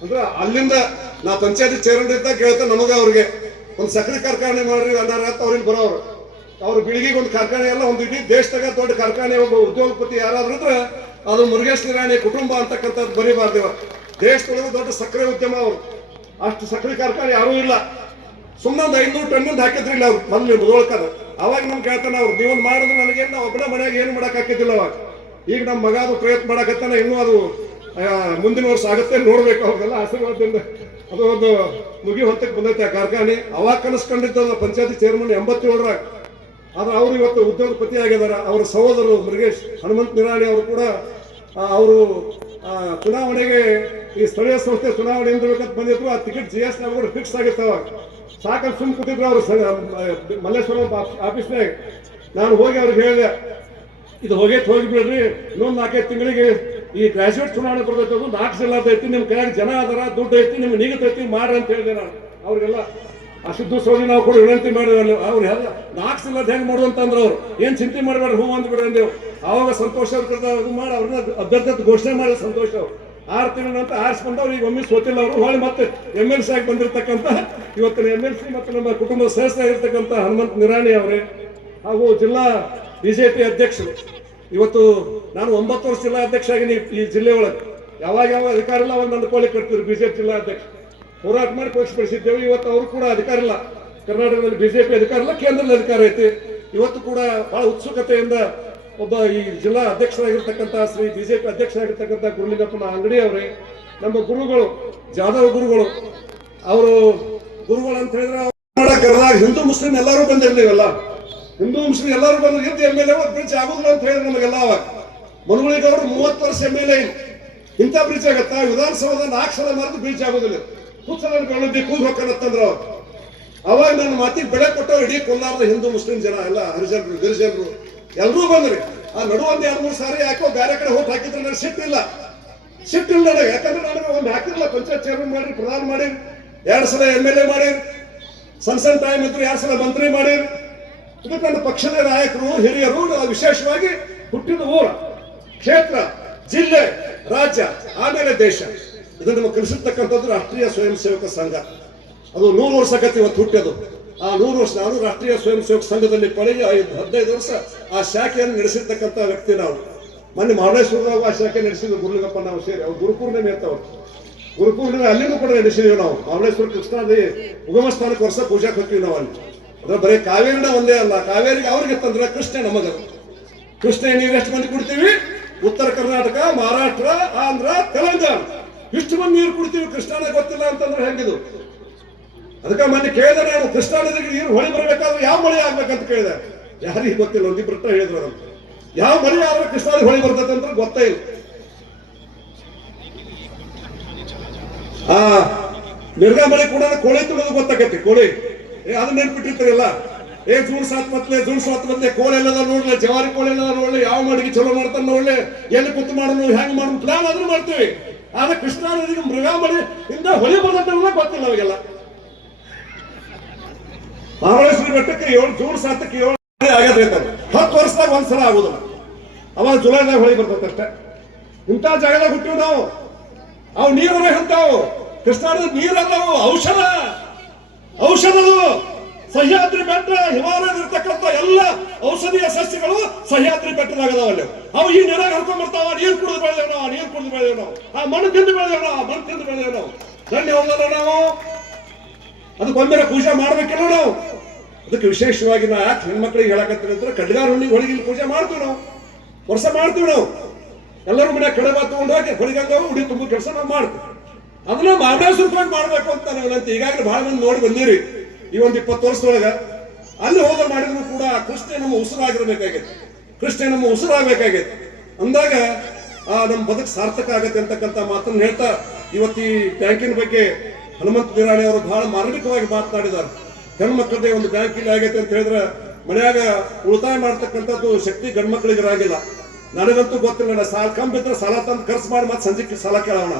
ಅಂದ್ರೆ ಅಲ್ಲಿಂದ ನಾ ಪಂಚಾಯತಿ ಚೇರ್ಮನ್ ಇದ್ದಾಗ ಕೇಳ್ತಾ ನಮಗ ಅವ್ರಿಗೆ. ಒಂದು ಸಕ್ಕರೆ ಕಾರ್ಖಾನೆ ಮಾಡ್ರಿ ಅಣ್ಣಾರ ಅಂತ ಅವ್ರಿಗೆ ಬರೋರು. ಅವ್ರು ಬಿಳಿಗಿಗೆ ಒಂದು ಕಾರ್ಖಾನೆ ಎಲ್ಲ ಒಂದು ಇಡೀ ದೇಶದಾಗ ದೊಡ್ಡ ಕಾರ್ಖಾನೆ, ಒಬ್ಬ ಉದ್ಯೋಗಪತಿ ಯಾರಾದ್ರೂ ಇದ್ರೆ ಅದು ಮುರುಗೇಶ್ ನಿರಾಣಿ ಕುಟುಂಬ ಅಂತಕ್ಕಂಥದ್ದು ಬರೀಬಾರ್ದಿವ ದೇಶದೊಳಗೆ ದೊಡ್ಡ ಸಕ್ಕರೆ ಉದ್ಯಮ ಅವರು. ಅಷ್ಟು ಸಕ್ಕರೆ ಕಾರ್ಖಾನೆ ಯಾರೂ ಇಲ್ಲ. ಸುಮ್ಮನೆ ಒಂದು ಐನೂರು ಟನ್ನೊಂದು ಹಾಕಿದ್ರಿ ಇಲ್ಲ ಅವ್ರು. ಮೊದಲು ಮುದೋಳ್ಕದ ಅವಾಗ ನಮ್ಗೆ ಕೇಳ್ತಾನೆ ಅವ್ರು, ನೀವೊಂದು ಮಾಡಿದ್ರೆ ನನಗೇನು ನಾವು ಒಬ್ಬನೇ ಮನೆಯಾಗ ಏನು ಮಾಡಕ್ ಹಾಕಿದ್ದಿಲ್ಲ ಅವಾಗ. ಈಗ ನಮ್ಮ ಮಗ ಅದು ಪ್ರಯತ್ನ ಮಾಡಕತ್ತಾನೆ, ಇನ್ನೂ ಅದು ಮುಂದಿನ ವರ್ಷ ಆಗುತ್ತೆ ನೋಡ್ಬೇಕು ಅವ್ರಿಗೆಲ್ಲ ಆಶೀರ್ವಾದದಿಂದ. ಅದು ಒಂದು ಮುಗಿ ಹೊತ್ತಕ್ಕೆ ಬಂದೈತೆ ಆ ಕಾರ್ಖಾನೆ. ಅವಾಗ ಕನಸ್ಕೊಂಡಿದ್ದ ಪಂಚಾಯತಿ ಚೇರ್ಮನ್ ಎಂಬತ್ತೇಳರಾಗ. ಆದ್ರೆ ಅವರು ಇವತ್ತು ಉದ್ಯೋಗಪತಿ ಆಗಿದ್ದಾರೆ. ಅವರ ಸಹೋದರರು ಮುರುಗೇಶ್ ಹನುಮಂತ ನಿರಾಣಿ ಅವರು ಕೂಡ ಅವರು ಚುನಾವಣೆಗೆ ಈ ಸ್ಥಳೀಯ ಸಂಸ್ಥೆ ಚುನಾವಣೆ ನಿಂದಿರ್ಬೇಕಂತ ಬಂದಿದ್ರು, ಆ ಟಿಕೆಟ್ ಜಿ ಎಸ್ ಕೂಡ ಫಿಕ್ಸ್ ಆಗಿತ್ತು ಅವಾಗ. ಸಾಕಷ್ಟು ಸುಮ್ ಕೂತಿದ್ರು ಅವರು ಮಲ್ಲೇಶ್ವರ ಆಫೀಸ್ನಾಗ ನಾನು ಹೋಗಿ ಅವ್ರಿಗೆ ಹೇಳಿದೆ, ಇದು ಹೋಗೈತೆ ಹೋಗಿ ಬಿಡ್ರಿ, ಇನ್ನೊಂದು ನಾಲ್ಕೈದು ತಿಂಗಳಿಗೆ ಈ ಗ್ರಾಜುಯೇಟ್ ಚುನಾವಣೆ ಬರ್ತೈತೆ ಅದು ನಾಲ್ಕು ಸಲ ಐತಿ ನಿಮ್ಮ ಕೈಯಾಗ ಜನ ಅದರ, ದುಡ್ಡು ಐತಿ, ನಿಮ್ಗೆ ನಿಗತೈತಿ ಮಾಡ್ರಿ ಅಂತ ಹೇಳಿದೆ ನಾನು. ಅವ್ರಿಗೆಲ್ಲ ಅಶುದ್ಧ ಸೋಜಿ ನಾವು ಕೂಡ ವಿನಂತಿ ಮಾಡಿದ್ರಲ್ಲ ಅವ್ರು ನಾಲ್ಕು ಸಲ ಹೆಂಗೆ ಮಾಡು ಅಂತಂದ್ರು ಅವ್ರು. ಏನು ಚಿಂತೆ ಮಾಡಬೇಡ್ರಿ ಹೂ ಅಂದ್ಬಿಡ್ರಿ ಅಂದೇವು. ಅವಾಗ ಸಂತೋಷ ಮಾಡಿ ಅವ್ರನ್ನ ಅಭ್ಯರ್ಥಿ ಘೋಷಣೆ ಮಾಡಿದ ಸಂತೋಷ ಅವ್ರು. ಆರು ತಿಂಗಳ ಅಂತ ಆರಿಸ್ಕೊಂಡವ್ರು ಈಗ ಒಮ್ಮೆ ಸೋತಿಲ್ಲ ಅವರು. ಹೋಳಿ ಮತ್ತೆ ಎಂ ಎಲ್ ಸಿ ಆಗಿ ಬಂದಿರತಕ್ಕಂತ, ಇವತ್ತಿನ ಎಂ ಎಲ್ ಸಿ ಮತ್ತು ನಮ್ಮ ಕುಟುಂಬದ ಸದಸ್ಯರಾಗಿರ್ತಕ್ಕಂಥ ಹನುಮಂತ್ ನಿರಾಣಿ ಅವರೇ, ಹಾಗೂ ಜಿಲ್ಲಾ ಬಿಜೆಪಿ ಅಧ್ಯಕ್ಷರು. ಇವತ್ತು ನಾನು ಒಂಬತ್ತು ವರ್ಷ ಜಿಲ್ಲಾ ಅಧ್ಯಕ್ಷ ಆಗಿನಿ ಈ ಜಿಲ್ಲೆ ಒಳಗೆ. ಯಾವಾಗ ಯಾವ ಅಧಿಕಾರ ಇಲ್ಲ ಅವ್ರು ನನ್ನ ಕೋಳಿ ಕಟ್ತಿದ್ರು ಬಿಜೆಪಿ ಜಿಲ್ಲಾ ಅಧ್ಯಕ್ಷ. ಹೋರಾಟ ಮಾಡಿ ಪಕ್ಷಪಡಿಸಿದ್ದೇವೆ ಇವತ್ತು ಅವರು ಕೂಡ ಅಧಿಕಾರ ಇಲ್ಲ. ಕರ್ನಾಟಕದಲ್ಲಿ ಬಿಜೆಪಿ ಅಧಿಕಾರ ಇಲ್ಲ, ಕೇಂದ್ರದಲ್ಲಿ ಅಧಿಕಾರ ಐತಿ. ಇವತ್ತು ಕೂಡ ಬಹಳ ಉತ್ಸುಕತೆಯಿಂದ ಒಬ್ಬ ಈ ಜಿಲ್ಲಾ ಅಧ್ಯಕ್ಷರಾಗಿರ್ತಕ್ಕಂಥ ಶ್ರೀ ಬಿಜೆಪಿ ಅಧ್ಯಕ್ಷರಾಗಿರ್ತಕ್ಕಂಥ ಗುರುಲಿಂಗಪ್ಪನ ಅಂಗಡಿ ಅವರೇ, ನಮ್ಮ ಗುರುಗಳು, ಜಾಧವ್ ಗುರುಗಳು, ಅವರು ಗುರುಗಳು ಅಂತ ಹೇಳಿದ್ರೆ ಕರ್ನಾಟಕ ಹಿಂದೂ, ಮುಸ್ಲಿಂ ಎಲ್ಲರೂ ಬಂದಿರ್ಲಿವಲ್ಲ ಹಿಂದೂ, ಮುಸ್ಲಿಂ ಎಲ್ಲರೂ ಬಂದು ಹಿಂದೆ ಎಂ ಎಲ್ ಎ ಬ್ರಿಡ್ಜ್ ಆಗುದಿಲ್ಲ ಅಂತ ಹೇಳಿದ್ರು ನಮಗೆಲ್ಲ ಅವಾಗ. ಮನುಗಳಿಗೆ ಅವರು ಮೂವತ್ತು ವರ್ಷ ಎಂ ಎಲ್ ಎ ಇಂಥ ಬ್ರಿಡ್ಜ್ ಆಗತ್ತಾ? ವಿಧಾನಸೌಧ ನಾಲ್ಕು ಸಲ ಮರೆದು ಬ್ರಿಡ್ಜ್ ಆಗೋದಿಲ್ಲ. ಹುಚ್ಚನಲ್ಲಿ ಬೆಳೆದಿ ಕೂಗ್ ಹೋಗ್ತಾನತ್ತಂದ್ರ ಅವ್ರು. ಅವಾಗ ನನ್ನ ಮಾತಿಗೆ ಬೆಳೆ ಕೊಟ್ಟವ್ರು ಇಡೀ ಕೊಲ್ಲಾರದ ಹಿಂದೂ, ಮುಸ್ಲಿಂ ಜನ ಎಲ್ಲ, ಹರಿಜನರು, ಗಿರಿಜನರು. ಎಲ್ಲರೂ ಬಂದ್ರಿ. ಆ ನಡು ಒಂದ್ ಎರಡು ಮೂರು ಸಾರಿ ಯಾಕೋ ಬೇರೆ ಕಡೆ ಹೋಗಿ ಹಾಕಿದ್ರೆ, ನನಗೆ ಸಿಟ್ಟಿಲ್ಲ ಸಿಟ್ಟಿಲ್ಲ ನನಗೆ. ಯಾಕಂದ್ರೆ ನನಗೆ ಒಂದು ಹಾಕಿರಲ್ಲ ಪಂಚಾಯತ್ ಚೇರ್ಮನ್ ಮಾಡಿ ಪ್ರಧಾನ ಮಾಡಿ ಎರಡು ಸಲ ಎಂ ಎಲ್ ಎ ಮಾಡಿ ಸಣ್ಣ ಸಣ್ಣ ಟೈಮ್ ಇದ್ರು ಎರಡು ಸಲ ಮಂತ್ರಿ ಮಾಡಿ ಇದಕ್ಕೆ ನನ್ನ ಪಕ್ಷದ ನಾಯಕರು, ಹಿರಿಯರು ವಿಶೇಷವಾಗಿ ಹುಟ್ಟಿದ ಊರ, ಕ್ಷೇತ್ರ, ಜಿಲ್ಲೆ, ರಾಜ್ಯ, ಆಮೇಲೆ ದೇಶ. ಇದನ್ನು ನಮಗೆ ಕಲಿಸಿರ್ತಕ್ಕಂಥದ್ದು ರಾಷ್ಟ್ರೀಯ ಸ್ವಯಂ ಸೇವಕ ಸಂಘ. ಅದು ನೂರು ವರ್ಷ ಗತಿ ಇವತ್ತು ಹುಟ್ಟೋದು ಆ ನೂರು ವರ್ಷ ನಾನು ರಾಷ್ಟ್ರೀಯ ಸ್ವಯಂ ಸೇವಕ ಸಂಘದಲ್ಲಿ ಪಳಗಿ ಐದು ಹದಿನೈದು ವರ್ಷ ಆ ಶಾಖೆಯನ್ನು ನಡೆಸಿರ್ತಕ್ಕಂಥ ವ್ಯಕ್ತಿ ನಾವು. ಮೊನ್ನೆ ಮಹಳೇಶ್ವರದಾಗ ಆ ಶಾಖೆ ನಡೆಸಿದ್ವಿ ಗುರುಲಿಂಗಪ್ಪ ನಾವು ಸೇರಿ. ಅವ್ರು ಗುರುಪೂರ್ಣಿಮೆ ಇರ್ತಾವ ಗುರುಪೂರ್ಣಿಮೆ ಅಲ್ಲಿನೂ ಕೂಡ ನಡೆಸಿದೀವಿ ನಾವು. ಮಹಳೇಶ್ವರ ಕೃಷ್ಣಾದಿ ಉಗಮ ಸ್ಥಾನಕ್ಕೆ ವರ್ಷ ಪೂಜಾಕ್ ಹೋಗ್ತೀವಿ ನಾವು ಅಲ್ಲಿ. ಅದ್ರ ಬರೀ ಕಾವೇರಿನ ಒಂದೇ ಅಲ್ಲ, ಕಾವೇರಿಗೆ ಅವ್ರಿಗೆ ತಂದ್ರೆ ಕೃಷ್ಣ ನಮಗ ಕೃಷ್ಣ ನೀರು ಎಷ್ಟು ಮಂದಿ ಕುಡ್ತೀವಿ? ಉತ್ತರ ಕರ್ನಾಟಕ, ಮಹಾರಾಷ್ಟ್ರ, ಆಂಧ್ರ, ತೆಲಂಗಾಣ. ಇಷ್ಟು ಮಂದಿ ನೀರು ಕುಡ್ತೀವಿ ಕೃಷ್ಣನೇ ಗೊತ್ತಿಲ್ಲ ಅಂತಂದ್ರೆ ಹೆಂಗಿದು? ಅದಕ್ಕೆ ಮೊನ್ನೆ ಕೇಳಿದೆ ನಾನು ಕೃಷ್ಣಾ ನದಿಗೆ ನೀರು ಹೊಳಿ ಬರಬೇಕಾದ್ರೆ ಯಾವ ಮಳೆ ಆಗ್ಬೇಕಂತ ಕೇಳಿದೆ ಯಾರಿಗೆ ಗೊತ್ತಿಲ್ಲ, ಒಂದಿಬ್ರು ಹೇಳಿದ್ರು ಅದಂತ ಯಾವ ಮಳೆ ಆದ್ರೆ ಕೃಷ್ಣಾ ಹೊಳಿ ಬರ್ತದೆ ಅಂತ ಗೊತ್ತೇ ಇಲ್ಲ. ಆ ಮಿರ್ಗಾ ಮಳೆ ಕೂಡ ಕೋಳಿ ತುಳಿದು ಗೊತ್ತಾಗತ್ತೆ ಕೋಳಿ. ಏ ಅದನ್ನ ನೆನ್ಪಿಟ್ಟಿರ್ತಾರಲ್ಲ ಏ, ಜೂನ್ ಸಾತ್ ಮತ್ಲೆ ಜೂನ್ ಸಾತ್ ಮತ್ಲೆ ಕೋಳಿ ಎಲ್ಲದ ನೋಡ್ಲೆ, ಜವಾರಿ ಕೋಳಿ ಎಲ್ಲ ನೋಡ್ಲೆ, ಯಾವ ಮಡಿಗೆ ಚಲೋ ಮಾಡ್ತಾನೆ ನೋಡ್ಲೆ, ಎಲ್ಲಿ ಕುತ್ತು ಮಾಡೋದು ಹೆಂಗ್ ಮಾಡೋದು ಪ್ಲಾನ್ ಆದ್ರೂ ಮಾಡ್ತೀವಿ. ಆದ್ರೆ ಕೃಷ್ಣಾ ನದಿಗೆ ಮೃಗ ಮಳೆ ಇಂದ ಹೊಳಿ ಬರ್ತದೆ ಗೊತ್ತಿಲ್ಲ ಅವಾಗೆಲ್ಲ ಮಹಾಬಳೇಶ್ವರ ಬೆಟ್ಟಕ್ಕೆ ಏಳು ಜೂನ್ ಸಾತಕ್ಕೆ ಏಳು ಆಗದೆ ಹತ್ತು ವರ್ಷದಾಗ ಒಂದ್ಸಲ ಆಗುದಿಲ್ಲ ಅವಾಗ ಜುಲೈದಾಗ ಹೊಳಿ ಬರ್ತದೆ ಅಷ್ಟೇ. ಇಂಥ ಜಾಗದಾಗ ಹುಟ್ಟಿವ್ ನಾವು. ಅವು ನೀರು ಅಂತಾವು ಕೃಷ್ಣ ನೀರಲ್ಲವು, ಔಷಧ. ಔಷಧದು ಸಹ್ಯಾದ್ರಿ ಬೆಟ್ಟ ಹಿಮಾಲಯದಲ್ಲಿರ್ತಕ್ಕಂಥ ಎಲ್ಲ ಔಷಧೀಯ ಸಸ್ಯಗಳು ಸಹ್ಯಾದ್ರಿ ಬೆಟ್ಟದಾಗದಾವ ಅಲ್ಲಿ. ಅವು ಈ ನೆಲ ಹರ್ಕೊಂಡ್ ಬರ್ತಾವ, ನೀರು ಕುಡಿದು ಬೆಳೆದೇವ್ ನಾವು, ನೀರು ಕುಡಿದು ಬೆಳೆದೇವ್ ಆ ಮಣ್ಣು ತಿಂದು ಬೆಳೆದೇವ್ ಆ ಮಣ್ಣು ತಿಂದು ಬೆಳೆದೇವ್ ನಾವು. ದಂಡಿ ಹೋಗಲ್ಲ ನಾವು ಪೂಜೆ ಮಾಡ್ಬೇಕಿಲ್ಲ ನಾವು. ಅದಕ್ಕೆ ವಿಶೇಷವಾಗಿ ನಾ ಯಾಕೆ ಹೆಣ್ಮಕ್ಳಿಗೆ ಹೇಳಕತ್ತೀನಿ ಅಂದ್ರೆ ಕಡ್ಗಾರ ಹುಣ್ಣಿ ಹೊಳಿಗೆ ಪೂಜೆ ಮಾಡ್ತೀವಿ ನಾವು. ವರ್ಷ ಮಾಡ್ತೀವಿ ನಾವು. ಎಲ್ಲರೂ ಮನೆ ಕಡೆ ತಗೊಂಡು ಹೋಗಿ ಹೊಳಿಗಂಗ ಉಡಿ ತುಂಬ ಕೆಲಸ ನಾವು ಮಾಡ್ತೀವಿ. ಅದನ್ನ ಮಹಾಬಲೇಶ್ವರವಾಗಿ ಮಾಡ್ಬೇಕು ಅಂತ ನಾವು ಅಂತ ಈಗಾಗಲೇ ಬಹಳ ಮಂದಿ ನೋಡಿ ಬಂದಿರಿ. ಈ ಒಂದು ಇಪ್ಪತ್ತು ವರ್ಷದೊಳಗ ಅಲ್ಲಿ ಹೋದ ಮಾಡಿದ್ರು ಕೂಡ ಕೃಷ್ಣ ನಮ್ಮ ಉಸಿರಾಗಿರ್ಬೇಕಾಗೈತೆ. ಕೃಷ್ಣ ನಮ್ಮ ಉಸಿರಾಗಬೇಕಾಗೈತೆ. ಅಂದಾಗ ಆ ನಮ್ಮ ಬದುಕು ಸಾರ್ಥಕ ಆಗತ್ತೆ ಅಂತಕ್ಕಂಥ ಮಾತನ್ನು ಹೇಳ್ತಾ ಇವತ್ತು ಈ ಬ್ಯಾಂಕಿನ ಬಗ್ಗೆ ಹನುಮಂತ ಬಿರಾಣಿ ಅವರು ಬಹಳ ಮಾರ್ಮಿಕವಾಗಿ ಮಾತನಾಡಿದ್ದಾರೆ. ಹೆಣ್ಣು ಮಕ್ಕಳದೇ ಒಂದು ಬ್ಯಾಂಕ್ ಇಲ್ಲಿ ಆಗೈತೆ ಅಂತ ಹೇಳಿದ್ರೆ ಮನೆಯಾಗ ಉಳಿತಾಯ ಮಾಡ್ತಕ್ಕಂಥದ್ದು ಶಕ್ತಿ ಗಂಡು ಮಕ್ಕಳಿಗೆ ಇರಾಗಿಲ್ಲ ನನಗಂತೂ ಗೊತ್ತಿಲ್ಲ ನಾನು ಸಾಲ ಕಂಬಿದ್ರೆ ಸಾಲ ತಂದು ಖರ್ಚು ಮಾಡಿ ಮತ್ತೆ ಸಂಜೆಗೆ ಸಾಲ ಕೇಳೋಣ.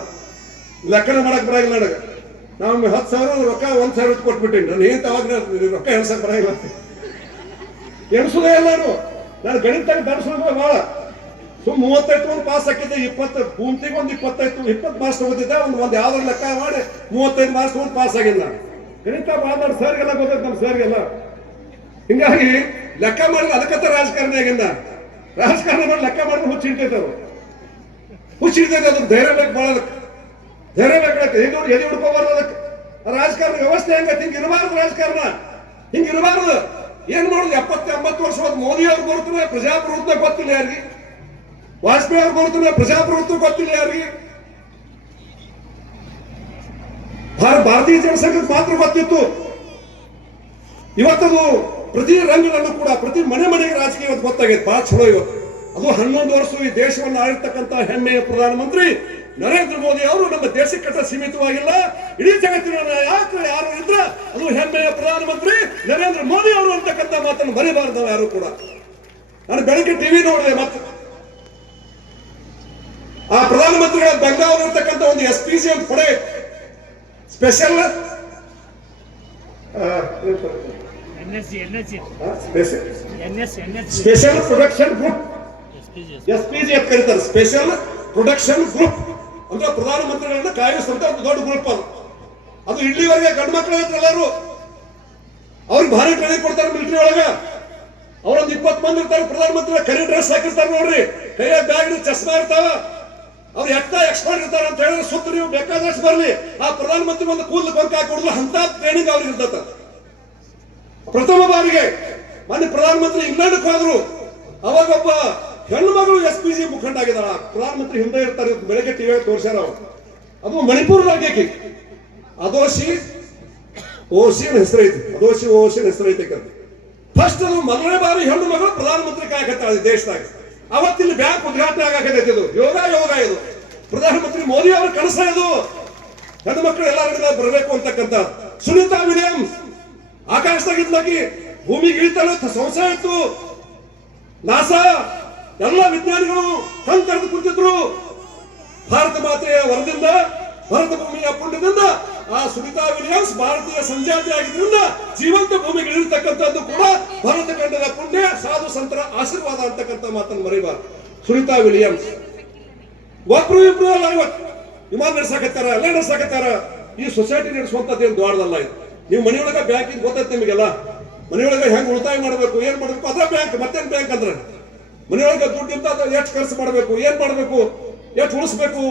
ಲೆಕ್ಕನ ಮಾಡಕ್ ಬರಾಗಿಲ್ಲ ನನಗೆ. ನಾವು ಹತ್ತು ಸಾವಿರ ರೊಕ್ಕ, ಒಂದ್ ಸಾವಿರ ಕೊಟ್ಬಿಟ್ಟಿನಿ. ನಾನು ಏನ್ ಅವಾಗ ರೊಕ್ಕ ಎಣ್ಸಕ್ ಬರಾಗಿಲ್ಲ ಎಣಸುದೇ ಇಲ್ಲ ನಾನು ಗಣಿತ ದಾಟಿಸೋದು ಬಹಳ ಸುಮ್ ಮೂವತ್ತೈದು ಒಂದು ಪಾಸ್ ಹಾಕಿದ್ದೆ, ಇಪ್ಪತ್ತು ಭೂಮಿಗೆ ಒಂದು ಇಪ್ಪತ್ತೈದು ಇಪ್ಪತ್ತು ಮಾರ್ಕ್ಸ್ ತಗೋತಿದ್ದೆ ಒಂದು ಒಂದು ಯಾವ್ದಾರು ಲೆಕ್ಕ ಮಾಡಿ ಮೂವತ್ತೈದು ಮಾರ್ಕ್ಸ್ ಒಂದು ಪಾಸ್ ಆಗಿಲ್ಲ ನಾನು. ಗಣಿತ ಮಾತಾಡ್ ಸರ್ಗೆಲ್ಲ ಗೊತ್ತಾಯ್ತು ನಮ್ಮ ಸರ್ಗೆಲ್ಲ. ಹಿಂಗಾಗಿ ಲೆಕ್ಕ ಮಾಡಿದ್ರೆ ಅದಕ್ಕಂತ ರಾಜಕಾರಣ ಆಗಿಂದ. ರಾಜಕಾರಣ ಮಾಡಿ ಲೆಕ್ಕ ಮಾಡಿದ್ರೆ ಹುಚ್ಚಿಡ್ತೈತೆ ಅವರು. ಹುಚ್ಚಿಡ್ತೈತೆ ಅದಕ್ಕೆ ಧೈರ್ಯ ಬೇಕು ಭಾಳ ಅದಕ್ಕೆ. ಧೈರ್ಯ ಬೇಕಾಗತ್ತೆ ಎಲ್ಲಿ ಎಲ್ಲಿ ಹುಡ್ಕೋಬಾರ್ದು ಅದಕ್ಕೆ. ರಾಜಕಾರಣ ವ್ಯವಸ್ಥೆ ಹೆಂಗೈತೆ? ಹಿಂಗೆ ಇರಬಾರ್ದು ರಾಜಕಾರಣ. ಹಿಂಗೆ ಇರಬಾರ್ದು. ಏನ್ ಮಾಡುದು? ಎಪ್ಪತ್ತು ಎಂಬತ್ತು ವರ್ಷ ಹೋದ್ ಮೋದಿ ಅವ್ರು ಬರ್ತಾರೆ, ಪ್ರಜಾಪ್ರಭುತ್ವ ಗೊತ್ತಿಲ್ಲ ಯಾರಿಗೆ. ವಾಜಪೇಯಿ ಅವ್ರು ಬರ್ತಾರೆ, ಪ್ರಜಾಪ್ರಭುತ್ವ ಗೊತ್ತಿಲ್ಲ ಯಾರಿಗೆ ಭಾರ ಭಾರತೀಯ ಜನಸಂಘಕ್ಕೆ ಮಾತ್ರ ಗೊತ್ತಿತ್ತು. ಇವತ್ತದು ಪ್ರತಿ ರಂಗದಲ್ಲೂ ಕೂಡ, ಪ್ರತಿ ಮನೆ ಮನೆಗೆ ರಾಜಕೀಯ ಇವತ್ತು ಗೊತ್ತಾಗೈತೆ, ಬಹಳ ಚಲೋ ಇವತ್ತು. ಅದು ಹನ್ನೊಂದು ವರ್ಷ ಈ ದೇಶವನ್ನು ಆಳಿರ್ತಕ್ಕಂಥ ಹೆಮ್ಮೆಯ ಪ್ರಧಾನಮಂತ್ರಿ ನರೇಂದ್ರ ಮೋದಿ ಅವರು ನಮ್ಮ ದೇಶಕ್ಕೆ ಕಟ್ಟ ಸೀಮಿತವಾಗಿಲ್ಲ. ಇಡೀ ಜಗತ್ತಿನ ಯಾಕೆ ಯಾರು ಇದ್ರ ಅದು ಹೆಮ್ಮೆಯ ಪ್ರಧಾನಮಂತ್ರಿ ನರೇಂದ್ರ ಮೋದಿ ಅವರು ಅಂತಕ್ಕಂಥ ಮಾತನ್ನು ಬರೀಬಾರ್ದು ಯಾರು ಕೂಡ. ನಾನು ಬೆಳಗ್ಗೆ ಟಿವಿ ನೋಡಿದೆ ಮತ್ತೆ. ಆ ಪ್ರಧಾನಮಂತ್ರಿಗಳ ಬೆಂಗಾವಲು ಇರ್ತಕ್ಕಂಥ ಒಂದು ಎಸ್ ಪಿ ಸಿ ಅಂತ ಪಡೆ special special production group S P G ಅಂತ ಕರೀತಾರೆ. ಸ್ಪೆಷಲ್ ಪ್ರೊಡಕ್ಷನ್ ಗ್ರೂಪ್ ಅಂದ್ರೆ ಪ್ರಧಾನಮಂತ್ರಿಗಳನ್ನ ಕಾಯಿಸುವಂತ ಒಂದು ದೊಡ್ಡ ಗ್ರೂಪ್ ಅದು. ಅದು ಇಲ್ಲಿವರೆಗೆ ಗಂಡು ಮಕ್ಕಳು ಎಲ್ಲರೂ ಅವ್ರಿಗೆ ಭಾರಿ ಟ್ರೈನಿಂಗ್ ಕೊಡ್ತಾರೆ ಮಿಲಿಟರಿ ಒಳಗ. ಅವ್ರೊಂದು ಇಪ್ಪತ್ತು ಮಂದಿ ಇರ್ತಾರೆ ಪ್ರಧಾನಮಂತ್ರಿ ಕರಿ ಡ್ರೆಸ್ ಹಾಕಿರ್ತಾರೆ ನೋಡ್ರಿ. ಕೈಯ ಬ್ಯಾಗ್ ಚಸ್ಮಾ ಇರ್ತಾವ. ಅವ್ರು ಎತ್ತ ಎಕ್ಸ್ಪರ್ಟ್ ಇರ್ತಾರೆ ಅಂತ ಹೇಳಿದ್ರೆ ಸುತ್ತ ನೀವು ಬೇಕಾದಷ್ಟು ಬರಲಿ. ಆ ಪ್ರಧಾನಮಂತ್ರಿ ಒಂದು ಕೂದಲು ಬಂಕ್ ಹಾಕಿ ಕೊಡಲು ಅಂತ ಟ್ರೈನಿಂಗ್ ಅವ್ರಿಗೆ ಇರ್ತದ ಪ್ರಥಮ ಬಾರಿಗೆ ಮೊನ್ನೆ ಪ್ರಧಾನಮಂತ್ರಿ ಇಂಗ್ಲೆಂಡ್ಗೆ ಹೋದ್ರು. ಅವಾಗ ಒಬ್ಬ ಹೆಣ್ಣು ಮಗಳು ಎಸ್ ಪಿ ಜಿ ಮುಖಂಡ ಆಗಿದಾಳ ಪ್ರಧಾನಮಂತ್ರಿ ಹಿಂದೆ ಇರ್ತಾರೆ, ಬೆಳಗ್ಗೆ ಟಿವಿ ತೋರಿಸ್ಯಾರ ಅವ್ರು. ಅದು ಮಣಿಪುರ ರಾಜ್ಯಕ್ಕೆ ಅದೋಶಿ ಓಶಿ ಹೆಸರು ಐತಿ. ಅದೋಶಿ ಓಶಿನ ಐತಿ ಫಸ್ಟ್ ಅದು ಮೊದಲನೇ ಬಾರಿ ಹೆಣ್ಣು ಮಗಳು ಪ್ರಧಾನಮಂತ್ರಿ ಕಾಯಕತ್ತಾಳ ದೇಶದಾಗ. ಅವತ್ತಿಲ್ಲಿ ಬ್ಯಾಂಕ್ ಉದ್ಘಾಟನೆ ಇದು. ಯೋಗ ಯೋಗ ಇದು. ಪ್ರಧಾನಮಂತ್ರಿ ಮೋದಿ ಅವರ ಕನಸ ಇದು. ಹೆಣ್ಣು ಮಕ್ಕಳು ಎಲ್ಲರಿಗೂ ಬರಬೇಕು ಅಂತಕ್ಕಂಥ ಸುನೀತಾ ವಿಲಿಯಮ್ಸ್ ಆಕಾಶದಾಗಿದ್ದಾಗಿ ಭೂಮಿಗೆ ಇಳಿತಲ್ಲ ಸಂಶಯ ಇತ್ತು. ನಾಸಾ, ಎಲ್ಲ ವಿಜ್ಞಾನಿಗಳು ಕಣ್ ಕರೆದು ಕುಂತಿದ್ರು. ಭಾರತ ಮಾತೆಯ ವರದಿಂದ ಭಾರತ ಭೂಮಿಯ ಪುಣ್ಯದಿಂದ ಆ ಸುನಿತಾ ವಿಲಿಯಮ್ಸ್ ಭಾರತೀಯ ಸಂಜಾತಿ ಆಗಿದ್ದರಿಂದ ಜೀವಂತ ಇರತಕ್ಕಂತದ್ದು ಕೂಡ ಭರತ ಖಂಡದ ಪುಣ್ಯ, ಸಾಧು ಸಂತರ ಆಶೀರ್ವಾದ ಅಂತಕ್ಕಂಥ ಮಾತನ್ನು ಮರಿಬಾರ್ದು. ಸುನಿತಾ ವಿಲಿಯಮ್ಸ್. ಒಬ್ರು ಇಬ್ರು ಅಲ್ಲ ಇವತ್ತು ವಿಮಾನ ನಡೆಸಾಕತ್ತಾರ ಎಲ್ಲ ನಡೆಸಾಕತ್ತಾರ ಈ ಸೊಸೈಟಿ ನಡೆಸುವಂತದ್ದು ಏನು ದ್ವಾರದಲ್ಲ ಇದು. ನೀವು ಮನೆಯೊಳಗ ಬ್ಯಾಂಕಿಂಗ್ ಗೊತ್ತೈತೆ ನಿಮಗೆಲ್ಲ. ಮನೆಯೊಳಗೆ ಹೆಂಗ್ ಉಳಿತಾಯ ಮಾಡಬೇಕು, ಏನ್ ಮಾಡಬೇಕು ಅದ ಬ್ಯಾಂಕ್, ಮತ್ತೇನ್ ಬ್ಯಾಂಕ್ ಅಂದ್ರೆ? ಮನೆಯೊಳಗೆ ದುಡ್ಡು ಇಂತ ಎಷ್ಟು ಖರ್ಚು ಮಾಡಬೇಕು, ಏನ್ ಮಾಡಬೇಕು, ಎಷ್ಟು ಉಳಿಸ್ಬೇಕು?